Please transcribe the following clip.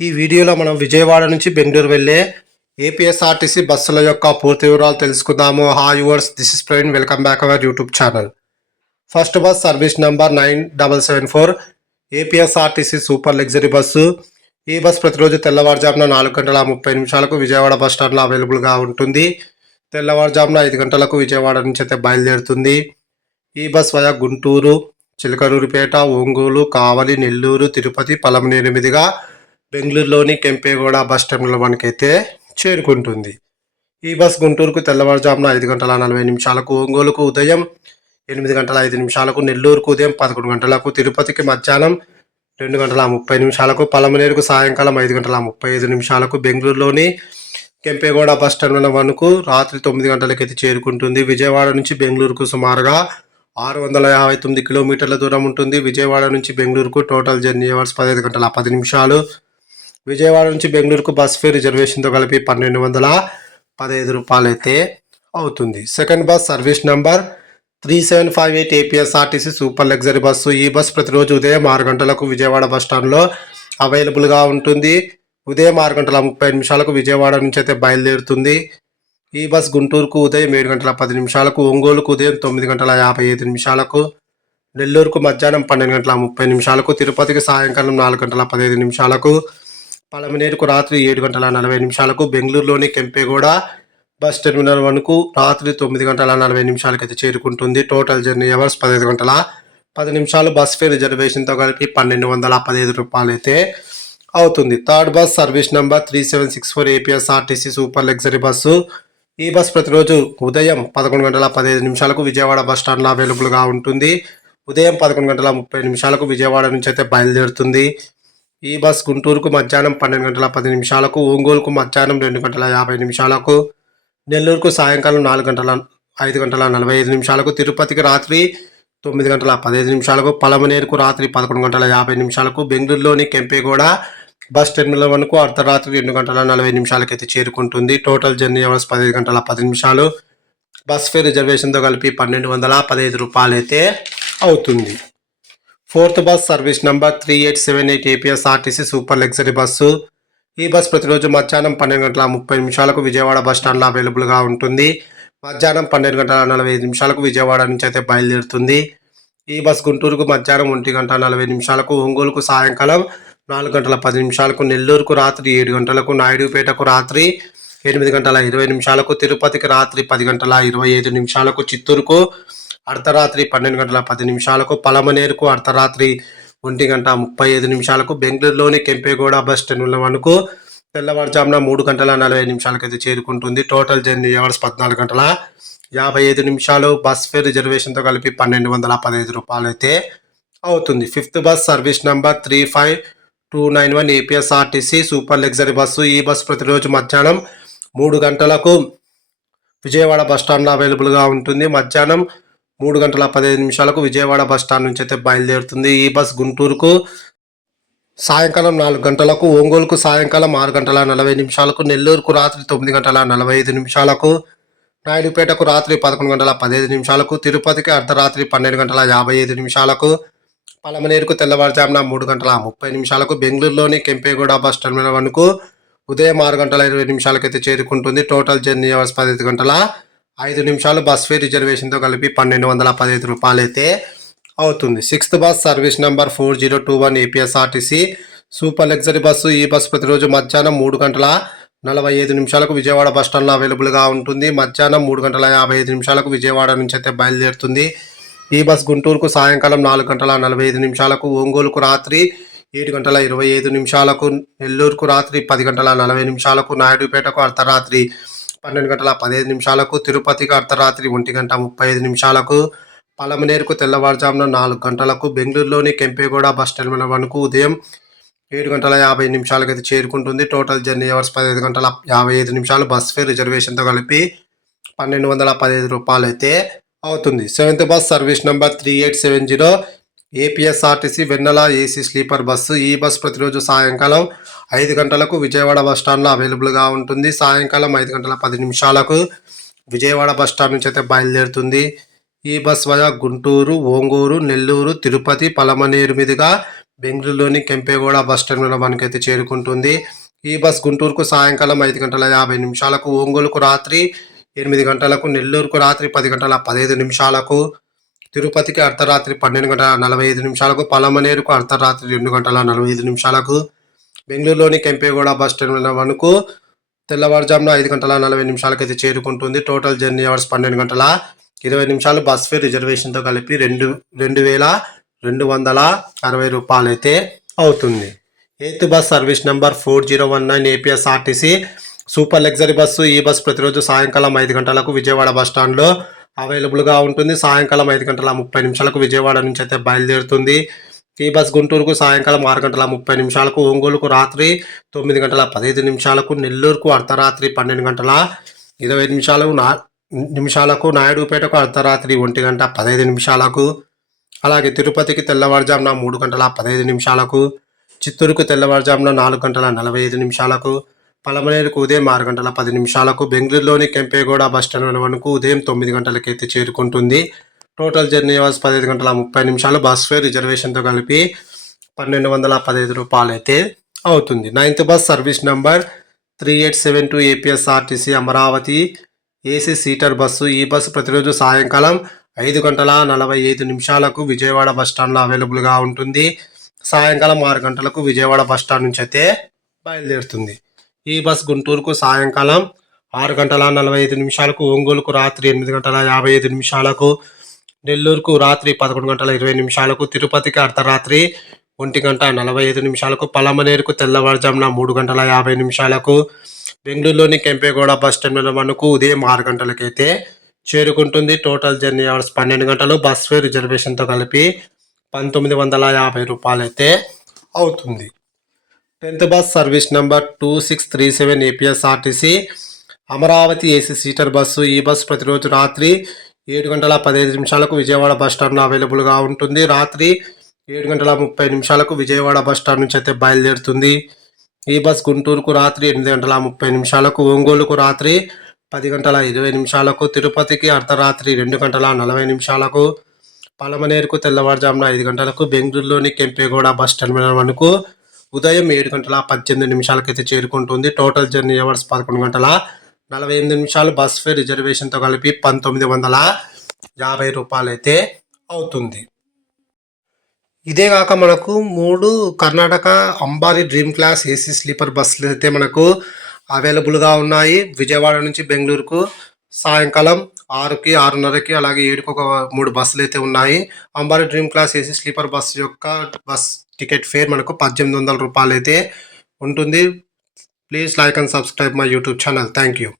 ఈ వీడియోలో మనం విజయవాడ నుంచి బెంగళూరు వెళ్ళే ఏపీఎస్ఆర్టీసీ బస్సుల యొక్క పూర్తి వివరాలు తెలుసుకుందాము. Hi yours, this is Praveen. Welcome back our YouTube channel. First bus service number 9774 APSRTC super luxury bus. ఈ బస్ ప్రతిరోజు తెల్లవారుజామున 4:30 విజయవాడ బస్ స్టాండ్లో అవైలబుల్గా ఉంటుంది. తెల్లవారుజామున 5 గంటలకు విజయవాడ నుంచి అయితే బయలుదేరుతుంది. ఈ బస్ వయా గుంటూరు, చిలకలూరిపేట, ఒంగోలు, కావలి, నెల్లూరు, తిరుపతి, పలమనేరు మీదుగా బెంగళూరులోని కెంపేగౌడ బస్ టెర్మినల్ మనకైతే చేరుకుంటుంది. ఈ బస్ గుంటూరుకు తెల్లవారుజామున 5:40, ఒంగోలుకు ఉదయం 8:05, నెల్లూరుకు ఉదయం 11 గంటలకు, తిరుపతికి మధ్యాహ్నం 2:30, పలమనేరుకు సాయంకాలం 5:35, బెంగళూరులోని కెంపేగౌడ బస్ టెర్మినల్ వరకు రాత్రి 9 గంటలకైతే చేరుకుంటుంది. విజయవాడ నుంచి బెంగళూరుకు సుమారుగా 659 కిలోమీటర్ల దూరం ఉంటుంది. విజయవాడ నుంచి బెంగళూరుకు టోటల్ జర్నీ అవర్స్ 15:10. విజయవాడ నుంచి బెంగళూరుకు బస్ ఫేర్ రిజర్వేషన్తో కలిపి 1215 రూపాయలు అయితే అవుతుంది. Second bus service number 3758 APSRTC super luxury bus. ఈ బస్ ప్రతిరోజు ఉదయం 6 గంటలకు విజయవాడ బస్ స్టాండ్లో అవైలబుల్గా ఉంటుంది. ఉదయం 6:30 విజయవాడ నుంచి అయితే బయలుదేరుతుంది. ఈ బస్ గుంటూరుకు ఉదయం 7:10, ఒంగోలుకు ఉదయం 9:55, నెల్లూరుకు మధ్యాహ్నం 12:30, తిరుపతికి సాయంకాలం 4:15, పలమనేరుకు రాత్రి 7:40, బెంగళూరులోని కెంపేగౌడ బస్ టెర్మినల్ వరకు రాత్రి 9:40 అయితే చేరుకుంటుంది. Total journey hours 15:10. Bus fare రిజర్వేషన్తో కలిపి 1215 రూపాయలు అయితే అవుతుంది. Third bus service number 3764 APSRTC super luxury bus. ఈ బస్ ప్రతిరోజు ఉదయం 11:15 విజయవాడ బస్ స్టాండ్లో అవైలబుల్గా ఉంటుంది. ఉదయం 11:30 విజయవాడ నుంచి అయితే బయలుదేరుతుంది. ఈ బస్ గుంటూరుకు మధ్యాహ్నం 12:10, ఒంగోలుకు మధ్యాహ్నం 2:50, నెల్లూరుకు సాయంకాలం 5:45, తిరుపతికి రాత్రి 9:15, పలమనేరుకు రాత్రి 11:50, బెంగళూరులోని కెంపేగౌడ బస్ టెర్మినల్ వరకు అర్ధరాత్రి 2:40 అయితే చేరుకుంటుంది. Total journey hours 10:10. Bus fare రిజర్వేషన్తో కలిపి 1215 రూపాయలు అయితే అవుతుంది. Fourth bus service number 3878 APSRTC super luxury bus. ఈ బస్ ప్రతిరోజు మధ్యాహ్నం 12:30 విజయవాడ బస్ స్టాండ్లో అవైలబుల్గా ఉంటుంది. మధ్యాహ్నం 12:45 విజయవాడ నుంచి అయితే బయలుదేరుతుంది. ఈ బస్ గుంటూరుకు మధ్యాహ్నం 1:40, ఒంగోలుకు సాయంకాలం 4:10, నెల్లూరుకు రాత్రి 7 గంటలకు, నాయుడుపేటకు రాత్రి 8:20, తిరుపతికి రాత్రి 10:25, చిత్తూరుకు అర్ధరాత్రి 12:10, పలమనేరుకు అర్ధరాత్రి 1:35, బెంగళూరులోని కెంపేగౌడ బస్ టెర్మినల్ వరకు తెల్లవారుజామున 3:40 అయితే చేరుకుంటుంది. Total journey hours 14:55. Bus fare రిజర్వేషన్తో కలిపి 1215 రూపాయలు అయితే అవుతుంది. Fifth bus service number 35291 APSRTC super luxury bus. ఈ బస్ ప్రతిరోజు మధ్యాహ్నం 3 గంటలకు విజయవాడ బస్ స్టాండ్లో అవైలబుల్గా ఉంటుంది. మధ్యాహ్నం 3:15 విజయవాడ బస్ స్టాండ్ నుంచి అయితే బయలుదేరుతుంది. ఈ బస్ గుంటూరుకు సాయంకాలం 4 గంటలకు, ఒంగోలుకు సాయంకాలం 6:40, నెల్లూరుకు రాత్రి 9:45, నాయుడుపేటకు రాత్రి 11:15, తిరుపతికి అర్ధరాత్రి 12:55, పలమనేరుకు తెల్లవారుజామున 3:30, బెంగళూరులోని కెంపేగౌడ బస్ టెర్మినల్ వరకు ఉదయం 6:20 అయితే చేరుకుంటుంది. Total journey hours 10:05. Bus fare రిజర్వేషన్తో కలిపి 1215 రూపాయలు అయితే అవుతుంది. Sixth bus service number 4021 APSRTC super luxury bus. ఈ బస్ ప్రతిరోజు మధ్యాహ్నం 3:45 విజయవాడ బస్ స్టాండ్లో అవైలబుల్గా ఉంటుంది. మధ్యాహ్నం 3:55 విజయవాడ నుంచి అయితే బయలుదేరుతుంది. ఈ బస్ గుంటూరుకు సాయంకాలం 4:45, ఒంగోలుకు రాత్రి 7:25, నెల్లూరుకు రాత్రి 10:40, నాయుడుపేటకు అర్ధరాత్రి 12:15, తిరుపతికి అర్ధరాత్రి 1:35, పలమనేరుకు తెల్లవారుజామున 4 గంటలకు, బెంగళూరులోని కెంపేగౌడ బస్ టెర్మినల్ వరకు ఉదయం 7:50 అయితే చేరుకుంటుంది. Total journey hours 15:55. Bus fare రిజర్వేషన్తో కలిపి 1215 రూపాయలు అయితే అవుతుంది. Seventh bus service number 3870 APSRTC Vennela AC sleeper bus. ఈ బస్ ప్రతిరోజు సాయంకాలం 5 గంటలకు విజయవాడ బస్ స్టాండ్లో అవైలబుల్గా ఉంటుంది. సాయంకాలం 5:10 విజయవాడ బస్ స్టాండ్ నుంచి అయితే బయలుదేరుతుంది. ఈ బస్ వయా గుంటూరు, ఒంగోలు, నెల్లూరు, తిరుపతి, పలమనేరు మీదుగా బెంగళూరులోని కెంపేగౌడ బస్ టెర్మినల్ మనకైతే చేరుకుంటుంది. ఈ బస్ గుంటూరుకు సాయంకాలం 5:50 ఒంగోలుకు రాత్రి 8 గంటలకు, నెల్లూరుకు రాత్రి 10:15 తిరుపతికి అర్ధరాత్రి 12:45 పలమనేరుకు అర్ధరాత్రి 2:45 బెంగళూరులోని కెంపేగౌడ బస్ టెర్మినల్ వరకు తెల్లవారుజామున 5:40 అయితే చేరుకుంటుంది. Total journey hours 12:20 bus fare రిజర్వేషన్తో కలిపి 2,260 రూపాయలు అయితే అవుతుంది. 8th bus service number 4019 APSRTC super luxury bus. ఈ బస్సు ప్రతిరోజు సాయంకాలం 5 గంటలకు విజయవాడ బస్ స్టాండ్లో అవైలబుల్గా ఉంటుంది. సాయంకాలం 5:30 విజయవాడ నుంచి అయితే బయలుదేరుతుంది. ఈ బస్ గుంటూరుకు సాయంకాలం 6:30 ఒంగోలుకు రాత్రి 9:15 నెల్లూరుకు అర్ధరాత్రి 12:20 నాయుడుపేటకు అర్ధరాత్రి 1:15 అలాగే తిరుపతికి తెల్లవారుజామున 3:15 చిత్తూరుకు తెల్లవారుజామున 4:45 పలమనేరుకు ఉదయం 6:10 బెంగళూరులోని కెంపేగౌడ బస్ టెర్మినల్ వరకు ఉదయం 9 గంటలకైతే చేరుకుంటుంది. Total journey hours 15:30 bus fare రిజర్వేషన్తో కలిపి 1,215 రూపాయలు అయితే అవుతుంది. 9th bus service number 3872 APSRTC Amaravati AC seater bus. ఈ బస్సు ప్రతిరోజు సాయంకాలం 5:45 విజయవాడ బస్ స్టాండ్లో అవైలబుల్గా ఉంటుంది. సాయంకాలం 6 గంటలకు విజయవాడ బస్ స్టాండ్ నుంచి అయితే బయలుదేరుతుంది. ఈ బస్ గుంటూరుకు సాయంకాలం 6:45 ఒంగోలుకు రాత్రి 8:55 నెల్లూరుకు రాత్రి 11:20 తిరుపతికి అర్ధరాత్రి 1:45 పలమనేరుకు తెల్లవారుజామున 3:50 బెంగళూరులోని కెంపేగౌడ బస్ టెర్మినల్ వరకు ఉదయం 6 గంటలకైతే చేరుకుంటుంది. టోటల్ జర్నీ అవర్స్ 12 గంటలు. బస్ ఫేర్ రిజర్వేషన్తో కలిపి 1,950 రూపాయలు అయితే అవుతుంది. 10th bus service number 2637 APSRTC Amaravati AC seater bus. ఈ బస్సు ప్రతిరోజు రాత్రి 7:15 విజయవాడ బస్ స్టాండ్లో అవైలబుల్గా ఉంటుంది. రాత్రి 7:30 విజయవాడ బస్ స్టాండ్ నుంచి అయితే బయలుదేరుతుంది. ఈ బస్ గుంటూరుకు రాత్రి 8:30 ఒంగోలుకు రాత్రి 10:20 తిరుపతికి అర్ధరాత్రి 2:40 పలమనేరుకు తెల్లవారుజామున 5 గంటలకు బెంగళూరులోని కెంపేగౌడ బస్ టెర్మినల్ వరకు ఉదయం 7:18 అయితే చేరుకుంటుంది. Total journey hours 11:48 bus fare రిజర్వేషన్తో కలిపి 1,950 రూపాయలు అయితే అవుతుంది. ఇదే కాక మనకు 3 Karnataka Ambari dream class AC sleeper బస్సులు అయితే మనకు అవైలబుల్గా ఉన్నాయి. విజయవాడ నుంచి బెంగళూరుకు సాయంకాలం 6కి, 6:30కి అలాగే 7కి ఒక 3 బస్సులు అయితే ఉన్నాయి. Ambari dream class AC sleeper bus యొక్క బస్ టికెట్ ఫేర్ మనకు 1,800 రూపాయలు అయితే ఉంటుంది. Please like and subscribe my YouTube channel. Thank you.